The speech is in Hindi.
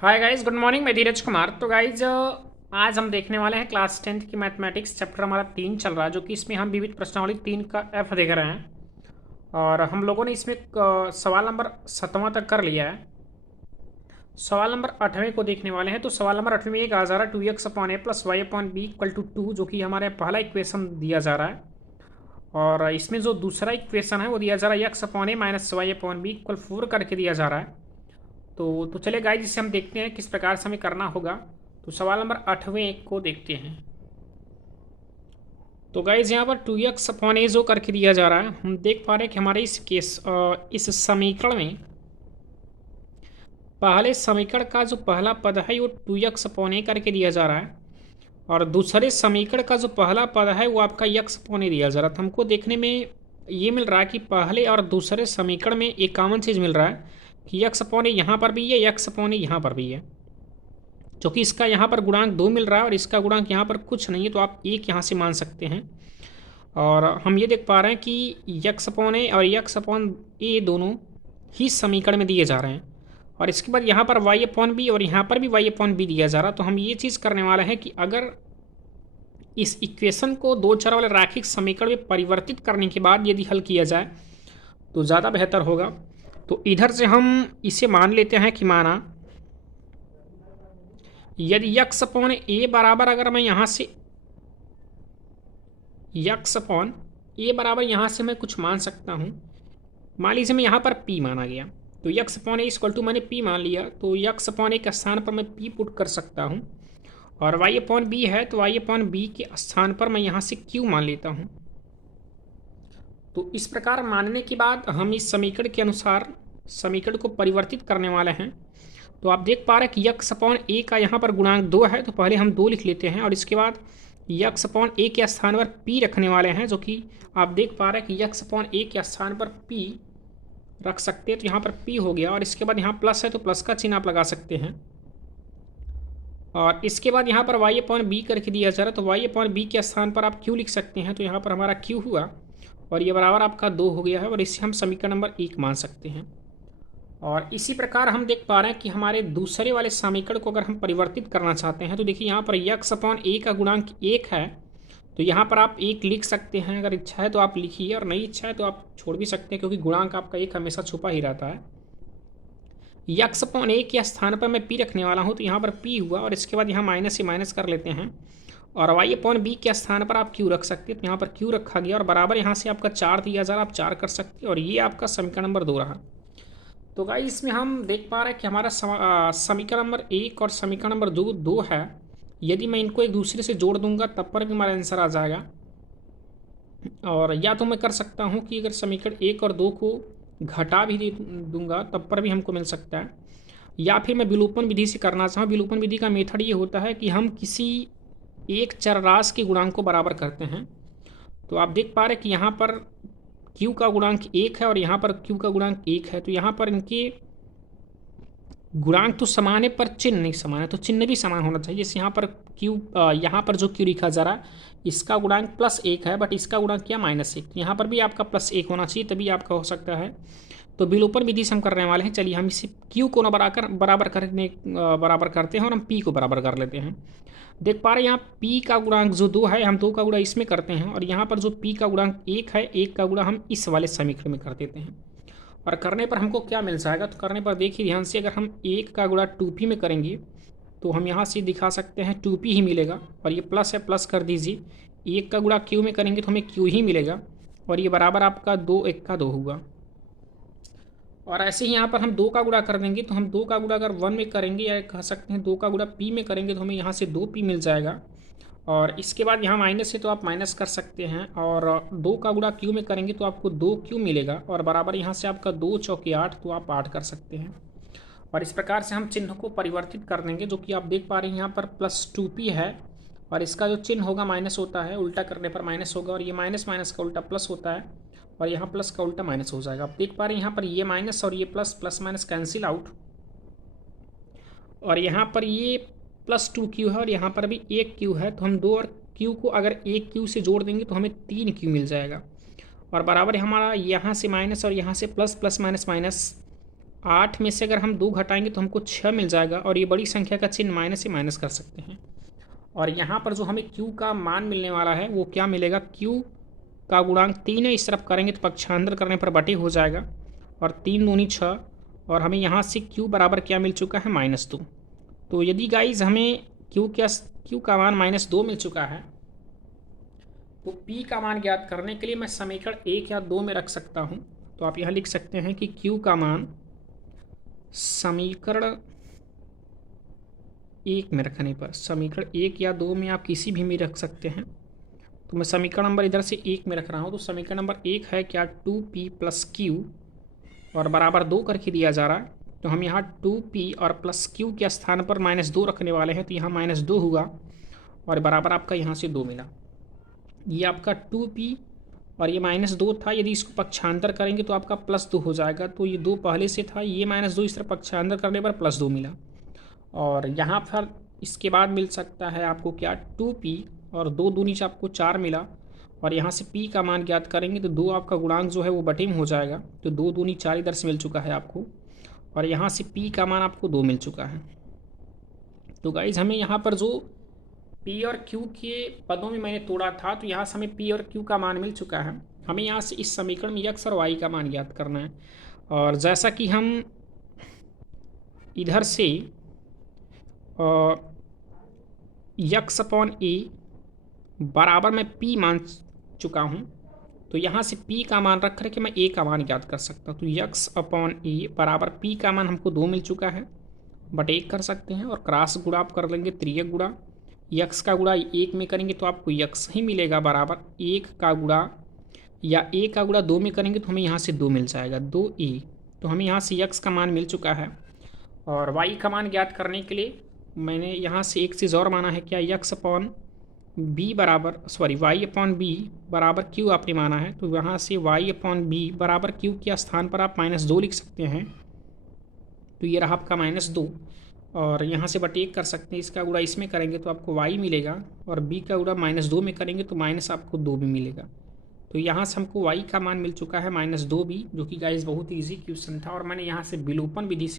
Hi guys, good morning. मैं धीरज कुमार। तो गाइज आज हम देखने वाले हैं क्लास 10th की मैथमेटिक्स चैप्टर हमारा 3 चल रहा है, जो कि इसमें हम विविध प्रश्नावली 3 का एफ देख रहे हैं। और हम लोगों ने इसमें सवाल नंबर 7वां तक कर लिया है। सवाल नंबर 8वें को देखने वाले हैं। तो सवाल नंबर 8वें में एक आ जा रहा है 2x/a plus y upon b equal to 2, जो कि हमारे पहला इक्वेशन दिया जा रहा है। और इसमें जो दूसरा इक्वेशन है वो दिया जा रहा है x/a minus y upon b equal 4 करके दिया जा रहा है। तो चलिए गाइस, इसे हम देखते हैं किस प्रकार से हमें करना होगा। तो सवाल नंबर 8वें को देखते हैं। तो गाइस यहाँ पर 2x/a जो करके दिया जा रहा है, हम देख पा रहे हैं कि हमारे इस समीकरण में पहले समीकरण का जो पहला पद है वो 2x/a करके दिया जा रहा है। और दूसरे समीकरण का जो पहला पद है वो आपका x/a दिया जा रहा है। तो हमको देखने में ये मिल रहा है कि पहले और दूसरे समीकरण में एक कॉमन चीज़ मिल रहा है कि x/a यहाँ पर भी है, x/a यहाँ पर भी है। जो कि इसका यहाँ पर गुणांक 2 मिल रहा है और इसका गुणांक यहाँ पर कुछ नहीं है, तो आप एक यहाँ से मान सकते हैं। और हम ये देख पा रहे हैं कि x/a और x/a दोनों ही समीकरण में दिए जा रहे हैं। और इसके बाद यहाँ पर y/b और यहाँ पर भी y/b दिया जा रहा है। तो हम ये चीज़ करने वाले हैं कि अगर इस इक्वेशन को दो चर वाले रैखिक समीकरण में परिवर्तित करने के बाद यदि हल किया जाए तो ज़्यादा बेहतर होगा। तो इधर से हम इसे मान लेते हैं कि माना यदि x/a बराबर, अगर मैं यहाँ से x/a बराबर यहाँ से मैं कुछ मान सकता हूँ। मान लीजिए मैं यहाँ पर p माना गया, तो x/a इक्वल टू मैंने p मान लिया, तो x/a के स्थान पर मैं p पुट कर सकता हूँ। और y/b है तो y/b के स्थान पर मैं यहाँ से q मान लेता हूँ। तो इस प्रकार मानने के बाद हम इस समीकरण के अनुसार समीकरण को परिवर्तित करने वाले हैं। तो आप देख पा रहे हैं कि x/a का यहाँ पर गुणांक 2 है, तो पहले हम 2 लिख लेते हैं और इसके बाद x/a के स्थान पर p रखने वाले हैं। जो कि आप देख पा रहे हैं कि x/a के स्थान पर p रख सकते हैं, तो यहाँ पर p हो गया। और इसके बाद यहाँ प्लस है तो प्लस का चिन्ह आप लगा सकते हैं। और इसके बाद यहाँ पर y/b करके दिया जा रहा है, तो y/b के स्थान पर आप q लिख सकते हैं। तो यहाँ पर हमारा q हुआ और ये बराबर आपका 2 हो गया है, और इसे हम समीकरण नंबर 1 मान सकते हैं। और इसी प्रकार हम देख पा रहे हैं कि हमारे दूसरे वाले समीकरण को अगर हम परिवर्तित करना चाहते हैं, तो देखिए यहाँ पर x/a का गुणांक 1 है, तो यहाँ पर आप 1 लिख सकते हैं। अगर इच्छा है तो आप लिखिए और नहीं इच्छा है तो आप छोड़ भी सकते हैं, क्योंकि गुणांक आपका 1 हमेशा छुपा ही रहता है। x/a के स्थान पर मैं p रखने वाला हूँ, तो यहाँ पर p हुआ और इसके बाद यहाँ माइनस से माइनस कर लेते हैं। और y/b के स्थान पर आप q रख सकते हैं, तो यहाँ पर q रखा गया और बराबर यहाँ से आपका 4 दिया जा रहा, आप 4 कर सकते हैं। और ये आपका समीकरण नंबर 2 रहा। तो गाइस, इसमें हम देख पा रहे हैं कि हमारा समीकरण नंबर 1 और समीकरण नंबर 2 है। यदि मैं इनको एक दूसरे से जोड़ दूंगा तब पर भी हमारा आंसर आ जाएगा। और या तो मैं कर सकता हूँ कि अगर समीकरण 1 और 2 को घटा भी दे दूंगा तब पर भी हमको मिल सकता है। या फिर मैं विलोपन विधि से करना चाहूँ। विलोपन विधि का मेथड ये होता है कि हम किसी एक चर राशि के गुणांक को बराबर करते हैं। तो आप देख पा रहे हैं कि यहाँ पर q का गुणांक 1 है और यहाँ पर q का गुणांक 1 है, तो यहाँ पर इनके गुणांक तो समान है पर चिन्ह नहीं समान है, तो चिन्ह भी समान होना चाहिए। जैसे यहाँ पर यहाँ पर जो q लिखा जा रहा है इसका गुणांक +1 है, बट इसका गुणांक क्या -1, तो यहाँ पर भी आपका +1 होना चाहिए, तभी आपका हो सकता है। तो विलोपन विधि से हम करने वाले हैं। चलिए हम इसे q को बराबर करते हैं और हम p को बराबर कर लेते हैं। देख पा रहे हैं यहाँ p का गुणांक जो 2 है, हम 2 का गुणा इसमें करते हैं, और यहाँ पर जो p का गुणांक 1 है, 1 का गुणा हम इस वाले समीकरण में कर देते हैं। और करने पर हमको क्या मिल जाएगा, तो करने पर देखिए ध्यान से, अगर हम 1 का गुणा 2p में करेंगे तो हम यहाँ से दिखा सकते हैं 2p ही मिलेगा। और ये प्लस है, प्लस कर दीजिए। 1 का गुणा q में करेंगे तो हमें q ही मिलेगा, और ये बराबर आपका 2 1 का 2 होगा। और ऐसे ही यहाँ पर हम 2 का गुणा कर देंगे, तो हम 2 का गुणा अगर 1 में करेंगे, या कह सकते हैं 2 का गुणा p में करेंगे, तो हमें यहाँ से 2p मिल जाएगा। और इसके बाद यहाँ माइनस है तो आप माइनस कर सकते हैं। और 2 का गुणा q में करेंगे तो आपको 2q मिलेगा, और बराबर यहाँ से आपका 2 चौके 8, तो आप 8 कर सकते हैं। और इस प्रकार से हम चिन्ह को परिवर्तित कर देंगे, जो कि आप देख पा रहे हैं यहाँ पर +2p है, और इसका जो चिन्ह होगा माइनस होता है, उल्टा करने पर माइनस होगा, और ये माइनस माइनस का उल्टा प्लस होता है, और यहाँ प्लस का उल्टा माइनस हो जाएगा। आप देख पा रहे हैं यहाँ पर ये माइनस और ये plus, plus minus cancel out. और यहाँ पर ये +2q है और यहाँ पर भी 1q है, तो हम 2 और q को अगर 1q से जोड़ देंगे तो हमें 3q मिल जाएगा। और बराबर हमारा यहाँ से माइनस और यहाँ से प्लस, प्लस माइनस माइनस 8 में से अगर हम 2 घटाएंगे तो हमको 6 मिल जाएगा, और ये बड़ी संख्या का चिन्ह माइनस से माइनस कर सकते हैं। और यहाँ पर जो हमें q का मान मिलने वाला है वो क्या मिलेगा, q का गुणांक 3 है, इस तरफ करेंगे तो पक्षांतर करने पर बटे हो जाएगा, और 3 दूनी 6, और हमें यहाँ से q बराबर क्या मिल चुका है, -2। तो यदि गाइज हमें q का मान -2 मिल चुका है तो p का मान ज्ञात करने के लिए मैं समीकरण 1 या 2 में रख सकता हूँ। तो आप यहाँ लिख सकते हैं कि q का मान समीकरण 1 में रखने पर, समीकरण 1 या 2 में आप किसी भी में रख सकते हैं। तो मैं समीकरण नंबर इधर से 1 में रख रहा हूँ। तो समीकरण नंबर 1 है क्या, 2p + q और बराबर 2 करके दिया जा रहा है। तो हम यहाँ 2p और प्लस q के स्थान पर -2 रखने वाले हैं, तो यहाँ -2 हुआ और बराबर आपका यहाँ से 2 मिला। ये आपका 2p और ये -2 था, यदि इसको पक्षांतर करेंगे तो आपका +2 हो जाएगा। तो ये 2 पहले से था, ये -2 इस तरह पक्षांतर करने पर +2 मिला। और यहाँ पर इसके बाद मिल सकता है आपको क्या, 2p और 2 दूनी से आपको 4 मिला, और यहाँ से p का मान ज्ञात करेंगे तो 2 आपका गुणांक जो है वो बटे में हो जाएगा। तो 2 दूनी 4 इधर से मिल चुका है आपको, और यहाँ से p का मान आपको 2 मिल चुका है। तो गाइज हमें यहाँ पर जो p और q के पदों में मैंने तोड़ा था, तो यहाँ से हमें p और q का मान मिल चुका है। हमें यहाँ से इस समीकरण में x और y का मान ज्ञात करना है। और जैसा कि हम इधर से x/a बराबर मैं p मान चुका हूँ, तो यहाँ से p का मान रख करके मैं a का मान ज्ञात कर सकता हूँ। तो x/a बराबर p का मान हमको 2 मिल चुका है, बट 1 कर सकते हैं, और क्रॉस गुणा आप कर लेंगे, त्रियक गुणा। x का गुणा 1 में करेंगे तो आपको x ही मिलेगा, बराबर 1 का गुणा या a का गुणा 2 में करेंगे तो हमें यहाँ से 2 मिल जाएगा, 2a। तो हमें यहाँ से x का मान मिल चुका है। और y का मान ज्ञात करने के लिए मैंने यहाँ से एक चीज़ और माना है, क्या, y/b बराबर q आपने माना है। तो यहाँ से y/b बराबर q के स्थान पर आप -2 लिख सकते हैं। तो ये रहा आपका -2, और यहाँ से बटे 1 कर सकते हैं, इसका गुणा इसमें करेंगे तो आपको y मिलेगा, और b का गुणा -2 में करेंगे तो माइनस आपको 2 भी मिलेगा। तो यहाँ से हमको y का मान मिल चुका है -2b, जो कि गाइस बहुत ईजी क्वेश्चन था, और मैंने यहाँ से विलोपन विधि से